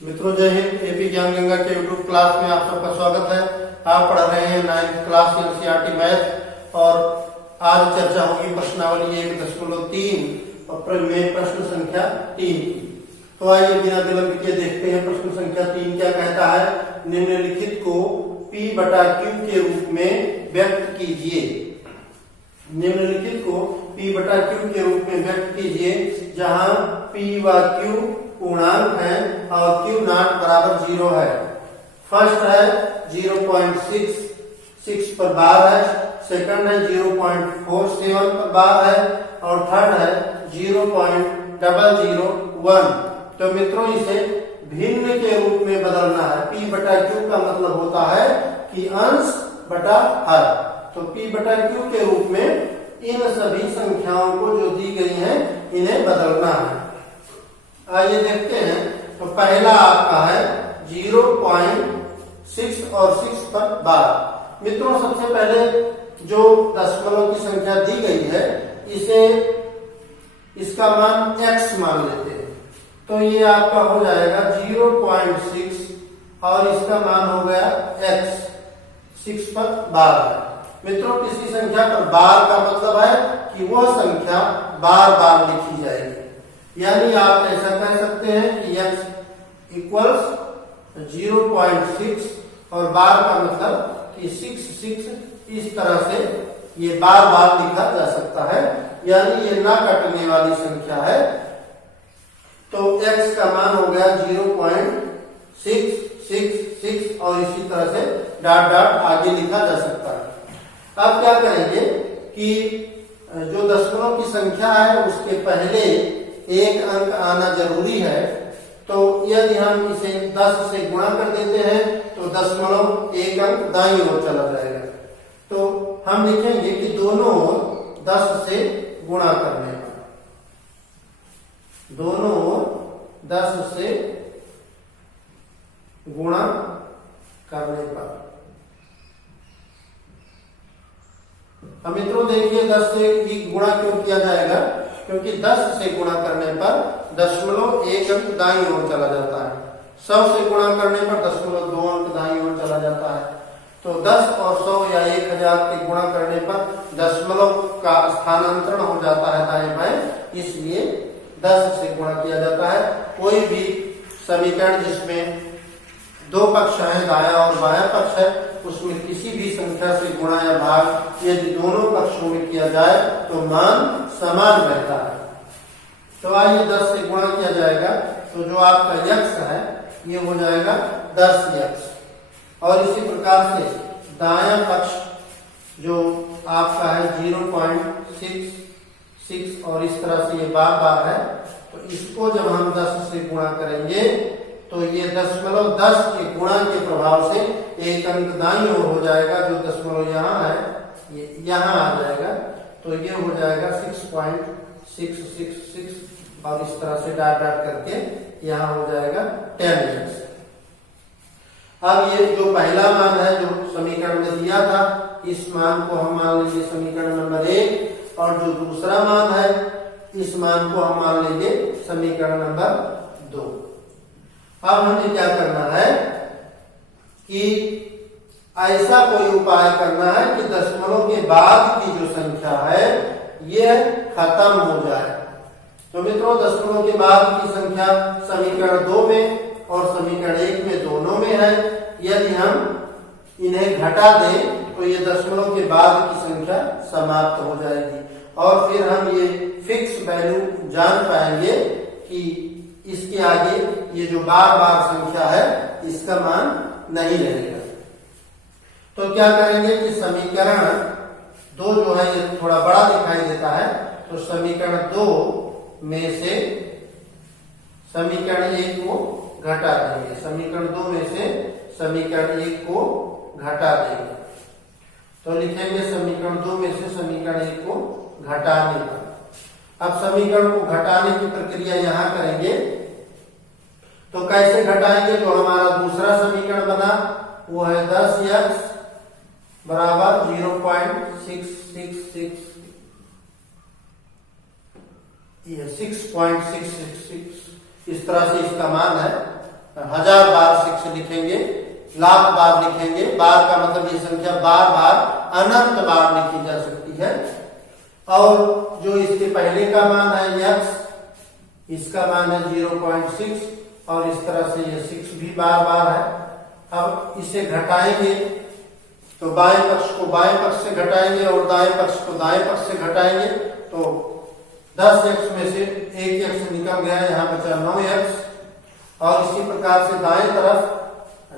मित्रों जय हिंद। एपी ज्ञान गंगा के यूट्यूब क्लास में आप सबका स्वागत है। आप पढ़ रहे हैं 9th क्लास एनसीईआरटी मैथ और आज चर्चा होगी प्रश्नावली 1.3 और में प्रश्न संख्या 3 की। तो आइए बिना विलंब किए देखते हैं प्रश्न संख्या 3 क्या कहता है। निम्नलिखित को P बटा Q के रूप में व्यक्त कीजिए। निम्नलिखित को P बटा Q के रूप में व्यक्त कीजिए जहां P व Q पूर्णांक है और Q नॉट बराबर 0 है। फर्स्ट है 0.66 पर बार है, सेकंड है 0.47 पर बार है और थर्ड है 0.001। तो मित्रों इसे भिन्न के रूप में बदलना है। P बटा Q का मतलब होता है कि अंश बटा हर। तो P बटा Q के रूप में इन सभी संख्याओं को जो दी गई हैं इन्हें बदलना है। आइए देखते हैं। तो पहला आपका है 0.6 और 6 पर बार। मित्रों सबसे पहले जो दशमलव की संख्या दी गई है इसे इसका मान x मान लेते हैं। तो ये आपका हो जाएगा 0.6 और इसका मान हो गया x। 6 पर बार है। मित्रों किसी संख्या पर बार का मतलब है कि वह संख्या बार बार लिखी जाएगी। यानी आप ऐसा कह सकते हैं कि x इक्वल्स 0.6 और बार का मतलब कि 6 इस तरह से ये बार बार लिखा जा सकता है। यानी ये ना कटने वाली संख्या है। तो x का मान हो गया 0.666 और इसी तरह से डॉट डॉट आगे लिखा जा सकता है। अब क्या करेंगे कि जो दशमलव की संख्या है उसके पहले एक अंक आना जरूरी है। तो यदि हम इसे 10 से गुणा कर देते हैं तो दशमलव एक अंक दाईं ओर चला जाएगा। तो हम लिखेंगे कि दोनों ओर 10 से गुणा करने पर, दोनों ओर 10 से गुणा करने पर। अब मित्रों देखिए 10 से ही गुणा क्यों किया जाएगा, क्योंकि 10 से गुणा करने पर दशमलव एक अंक दाईं ओर चला जाता है। 100 से गुणा करने पर दशमलव 2 अंक दाईं ओर चला जाता है। तो 10 और 100 या 1000 के गुणा करने पर दशमलव का स्थानांतरण हो जाता है दाएं बाएं, इसलिए 10 से गुणा किया जाता है। कोई भी समीकरण जिसमें दो पक्ष हैं, दायां और बायां पक्ष है, उसमें किसी भी संख्या से गुणा या भाग यदि दोनों पक्षों में किया जाए तो मान समान रहता है। तो आइए 10 से गुणा किया जाएगा तो जो आपका x है ये हो जाएगा 10x। और इसी प्रकार से दायां पक्ष जो आपका है 0.66 और इस तरह से ये बार बार है। तो इसको जब हम 10 से गुणा करेंगे तो ये दशमलव 10 के गुणा के प्रभाव से एक अंक दाईं ओर हो जाएगा। जो दशमलव यहाँ है ये यहाँ आ जाएगा। तो ये हो जाएगा 6.666 और इस तरह से डॉट डॉट करके यहाँ हो जाएगा 10x। अब ये जो पहला मान है जो समीकरण में दिया था, इस मान को हम मान लेंगे समीकरण नंबर 1 और जो दूसरा मान है इस मान को हम मान लेंगे समीकरण नंबर 2। अब हमें क्या करना है कि ऐसा कोई उपाय करना है कि दशमलव के बाद की जो संख्या है यह खत्म हो जाए। तो मित्रों दशमलव के बाद की संख्या समीकरण 2 में और समीकरण 1 में दोनों में है। यदि हम इन्हें घटा दें तो ये दशमलव के बाद की संख्या समाप्त हो जाएगी और फिर हम ये फिक्स वैल्यू जान पाएंगे कि इसके आगे ये जो बार बार संख्या है इसका मान नहीं रहेगा। तो क्या करेंगे कि समीकरण 2 जो है ये थोड़ा बड़ा दिखाई देता है। तो समीकरण 2 में से समीकरण 1 को घटा देंगे। समीकरण 2 में से समीकरण 1 को घटा देंगे। तो लिखेंगे समीकरण 2 में से समीकरण 1 को घटाने पर। अब समीकरण को घटाने की प्रक्रिया यहां करेंगे। तो कैसे घटाएंगे? जो हमारा दूसरा समीकरण बना वो है 10x बराबर 0.666 6.666 इस तरह से इसका मान है। 1000 बार 6 लिखेंगे, लाख बार लिखेंगे। बार का मतलब ये संख्या बार बार अनंत बार लिखी जा सकती है। और जो इसके पहले का मान है x, इसका मान है 0.6 और इस तरह से ये 6 भी बार बार है। अब इसे घटाएंगे तो बाएं पक्ष को बाएं पक्ष से घटाएंगे और दाएं पक्ष को दाएं पक्ष से घटाएंगे तो 10x में से 1x निकल गया, यहाँ बचा 9x। और इसी प्रकार से दाएं तरफ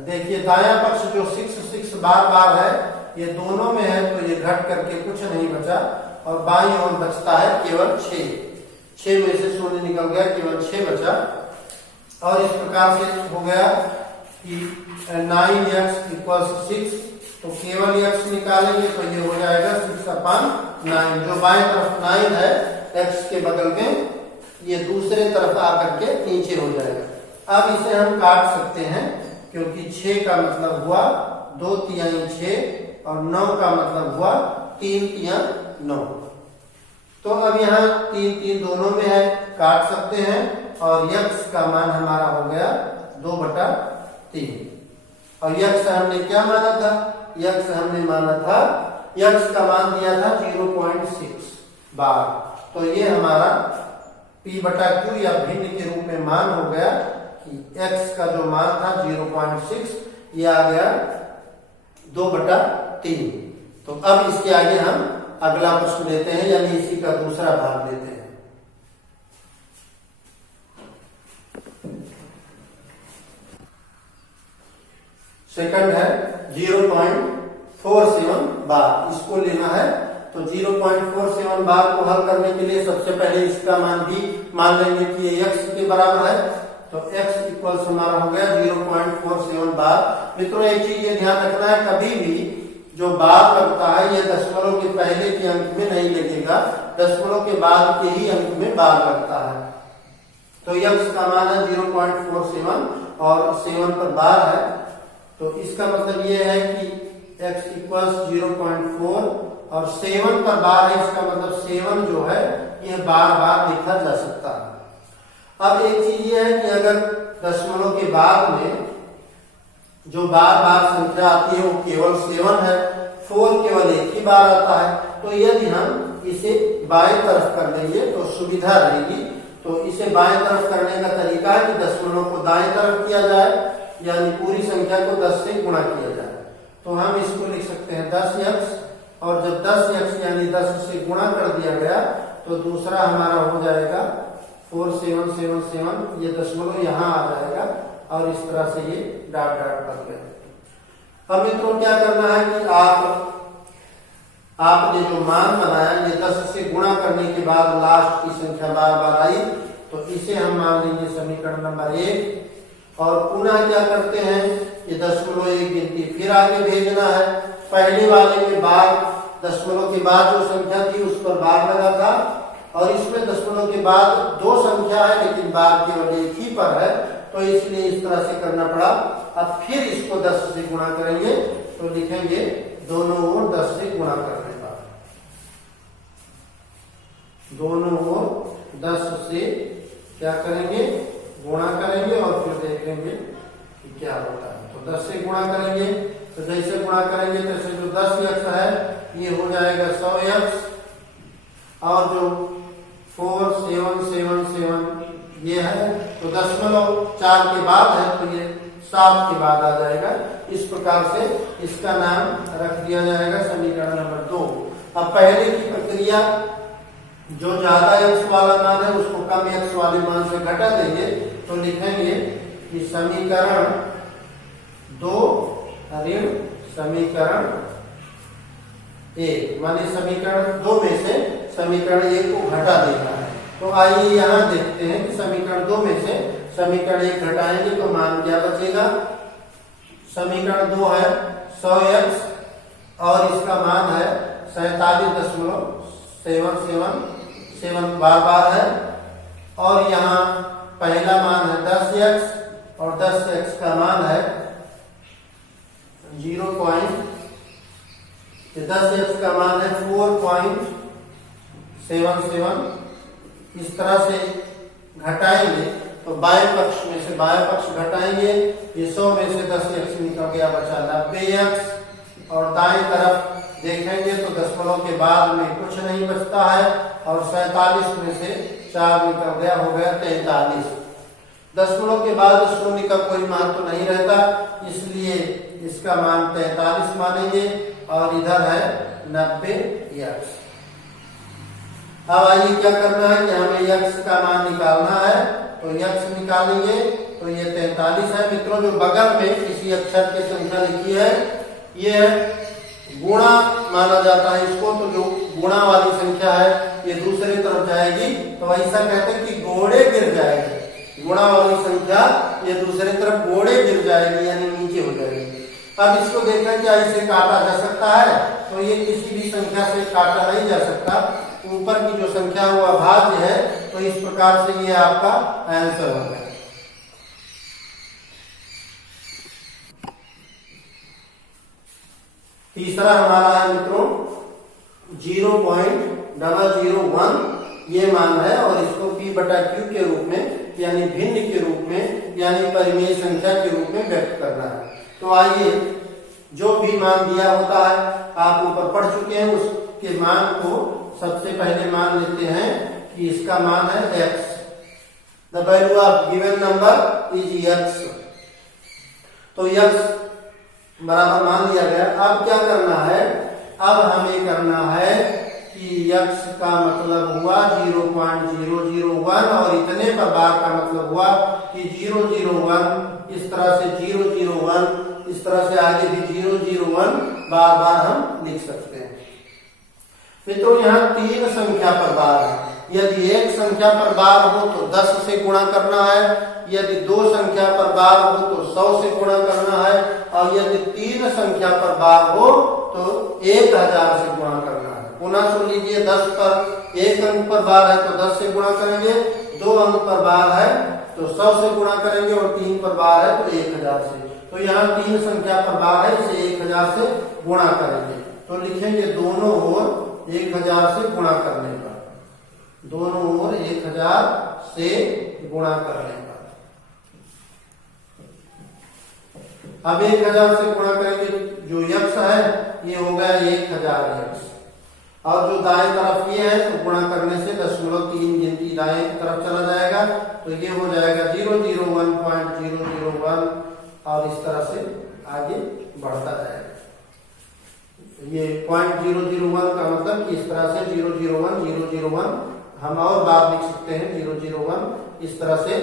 देखिए, दायां पक्ष जो 6 बार बार है ये दोनों में है तो ये घट करके कुछ नहीं बचा और बाईं ओर बचता है केवल 6 में से शून्य निकल गया, केवल 6 बचा। और इस प्रकार से हो गया कि 9x = 6, तो केवल x निकालेंगे तो ये हो जाएगा 6/9। जो बाएं तरफ 9 है x के बगल में, ये दूसरे तरफ आकर के नीचे हो जाएगा। अब इसे हम काट सकते हैं क्योंकि 6 का मतलब हुआ 2/3 6 और 9 का मतलब हुआ 3/3 9। तो अब यहाँ 3 दोनों में है, काट सकते हैं और x का मान हमारा हो गया 2/3। और x हमने क्या माना था? x हमने माना था, x का मान दिया था 0.6 बार। तो ये हमारा p/q या भिन्न के रूप में मान हो गया कि x का जो मान था 0.6, ये आ गया 2/3। तो अब इसके आगे हम अगला प्रश्न लेते हैं, यानी इसी का दूसरा भाग लेते हैं। सेकंड है 0.47 बार, इसको लेना है। तो 0.47 बार को हल करने के लिए सबसे पहले इसका मान भी मान लेंगे कि ये x के बराबर है। तो x इक्वल्स हमारा हो गया 0.47 बार। मित्रों एक चीज ये ध्यान रखना है, कभी भी जो बार लगता है ये दशमलव के पहले के अंक में नहीं लगेगा, दशमलव के बाद के ही अंक में बार लगता है। तो x का मान है 0.47 और 7 पर बार है। तो इसका मतलब ये है कि x इक्वल्स 0.4 और 7 पर बार है, इसका मतलब 7 जो है ये बार बार लिखा जा सकता है। अब एक चीज ये है कि अगर दशमलव के बाद में जो बार बार संख्या आती है वो केवल 7 है, 4 केवल एक ही बार आता है। तो यदि हम इसे बाएं तरफ कर देंगे तो सुविधा रहेगी। तो इसे बाएं तरफ करने का तरीका है कि दशमलव को दाएं तरफ किया जाए, यानी पूरी संख्या को 10 से गुणा किया जाए। तो हम इसको लिख सकते हैं 10x, और जब 10x यानी 10 से गुणा कर दिया गया तो दूसरा हमारा हो जाएगा 4777, ये दशमलव यहाँ आ जाएगा और इस तरह से ये डॉट डॉट बन गया। अब मित्रों क्या करना है कि आपने जो मान बनाया ये 10 से गुणा करने के बाद लास्ट की संख्या बार बार आई, तो इसे हम मान लेंगे समीकरण नंबर 1। और पुनः क्या करते हैं, ये दशमलव एक गिनती फिर आगे भेजना है। पहले वाले में बार दशमलव के बाद जो संख्या थी उस पर बार लगा था, और इसमें दशमलव के बाद 2 संख्या है लेकिन बार केवल एक ही पर है, तो इसलिए इस तरह से करना पड़ा। अब फिर इसको 10 से गुणा करेंगे तो लिखेंगे दोनों ओर 10 से गुणा करने का, दोनों ओर 10 से क्या करेंगे, गुणा करेंगे और फिर देखेंगे कि क्या होता है। तो 10 से गुणा करेंगे तो जैसे गुणा करेंगे तैसे जो 10x है ये हो जाएगा 100x, और जो 4777 ये है तो दशमलव 4 के बाद है तो ये 7 के बाद आ जाएगा। इस प्रकार से इसका नाम रख दिया जाएगा समीकरण नंबर 2। अब पहले की प्रक्रिया, जो ज्यादा x वाला मान है उसको कम x वाले मान से घटा देंगे तो लिखेंगे कि समीकरण 2 ऋण समीकरण 1, माने समीकरण 2 में से समीकरण 1 को घटा देना है। तो आइए यहाँ देखते हैं कि समीकरण 2 में से समीकरण 1 घटाएंगे तो मान क्या बचेगा। समीकरण 2 है 100x और इसका मान है 47.777 बार बार है, और यहाँ पहला मान है 10x और 10x का मान है 10x का मान है 4.77। इस तरह से घटाएंगे तो बाएं पक्ष में से बाएं पक्ष घटाएंगे, ये 100 में से 10x निकल गया, बचा 90x। और दाएं तरफ देखेंगे तो दशमलव के बाद में कुछ नहीं बचता है, और 47 में से 4 निकल गया, हो गया 43। दशमलव के बाद शून्य का कोई मान तो नहीं रहता, इसलिए इसका मान 43 मानेंगे, और इधर है 90x। अब आइए क्या करना है कि हमें x का मान निकालना है, तो x निकालेंगे तो ये 43 है। मित्रों, जो बगल में किसी अक्षर की संख्या लिखी है, ये गुणा माना जाता है इसको, तो जो गुणा वाली संख्या है ये दूसरी तरफ जाएगी, तो ऐसा कहते हैं कि घोड़े गिर जाएगी। गुणा वाली संख्या ये दूसरी तरफ घोड़े गिर जाएगी, यानी नीचे हो जाएगी। अब इसको देखा क्या ऐसे काटा जा सकता है, तो ये किसी भी संख्या से काटा नहीं जा सकता। ऊपर की जो संख्या वो अभाज्य है, तो इस प्रकार से ये आपका आंसर होगा। तीसरा हमारा है मित्रों 0.001, ये मान है, और इसको p/q के रूप में, यानी भिन्न के रूप में, यानी परिमेय संख्या के रूप में व्यक्त करना है। तो आइए, जो भी मान दिया होता है आप ऊपर पढ़ चुके हैं, उसके मान को सबसे पहले मान लेते हैं कि इसका मान है x। The value of given number is x। तो x बराबर मान लिया गया। अब क्या करना है, अब हमें करना है कि x का मतलब हुआ 0.001, और इतने पर बार का मतलब हुआ कि 001, इस तरह से 001, इस तरह से आगे भी 001 बार बार हम लिख सकते हैं। मित्रों, यहाँ 3 संख्या पर बार है। यदि एक संख्या पर बार हो तो 10 से गुणा करना है, यदि 2 संख्या पर बार हो तो 100 से गुणा करना है, और यदि 3 संख्या पर बार हो तो 1000 से गुणा करना है। पुनः सुन लीजिए, 10 पर 1 अंक पर बार है तो 10 से गुणा करेंगे, 2 अंक पर बार है तो 100 से गुणा करेंगे, और 3 पर बार है तो 1000 से। तो यहाँ 3 संख्या पर बार है, इसे 1000 से गुणा करेंगे, तो लिखेंगे दोनों ओर 1000 से गुणा करने पर, दोनों ओर 1000 से गुणा करने पर। अब 1000 से गुणा करेंगे, जो x है ये हो गया 1000x, और जो दाएं तरफ ये है तो गुणा करने से 0.3 गिनती दाएं तरफ चला जाएगा, तो ये हो जाएगा 001.001, और इस तरह से आगे बढ़ता जाएगा। ये 0.001 का मतलब कि इस तरह से 001 हम और बार लिख सकते हैं, 001 इस तरह से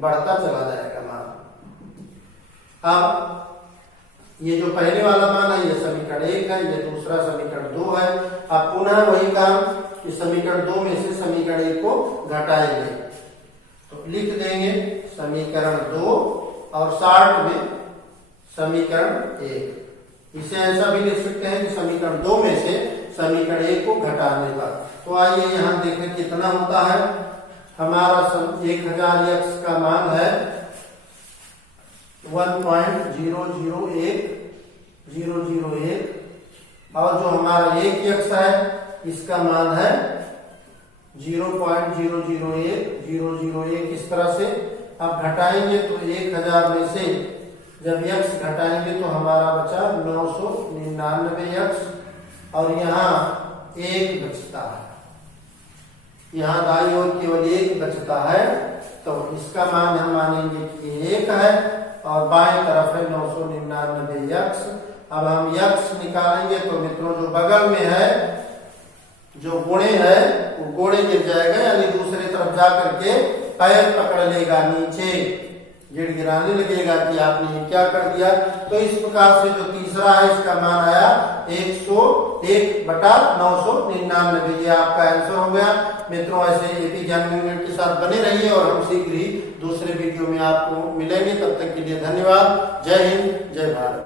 बढ़ता चला जाएगा मान। अब ये जो पहले वाला मान है ये समीकरण 1 है, ये दूसरा समीकरण 2 है। अब पुनः वही काम कि समीकरण 2 में से समीकरण 1 को घटाएंगे, तो लिख देंगे समीकरण 2 और 60 में समीकरण 1। इसे ऐसा भी लिख सकते हैं कि समीकरण 2 में से समीकरण 1 को घटाने पर। तो आइए यहाँ देखें कितना होता है। हमारा 1000x का मान है 1.001, और जो हमारा 1x है इसका मान है 0.001, इस तरह से। अब घटाएंगे तो 1000 में से जब x घटाएंगे तो हमारा बचा 999x, और यहाँ 1 बचता है, यहाँ दाईं ओर केवल 1 बचता है, तो इसका मान हम मानेंगे कि 1 है, और बाएं तरफ है 999x। अब हम x निकालेंगे तो मित्रों जो बगल में है, जो गुणे है वो गोड़े गिर जाएगा, यानी दूसरी तरफ जा करके पैर पकड़ लेगा, नीचे गिड़गिड़ाने लगेगा कि आपने ये क्या कर दिया। तो इस प्रकार से जो तीसरा है इसका मान आया 101/999, ये आपका आंसर हो गया। मित्रों, ऐसे एपी ज्ञान मिनट के साथ बने रहिए, और हम शीघ्र ही दूसरे वीडियो में आपको मिलेंगे। तब तक के लिए धन्यवाद। जय हिंद, जय भारत।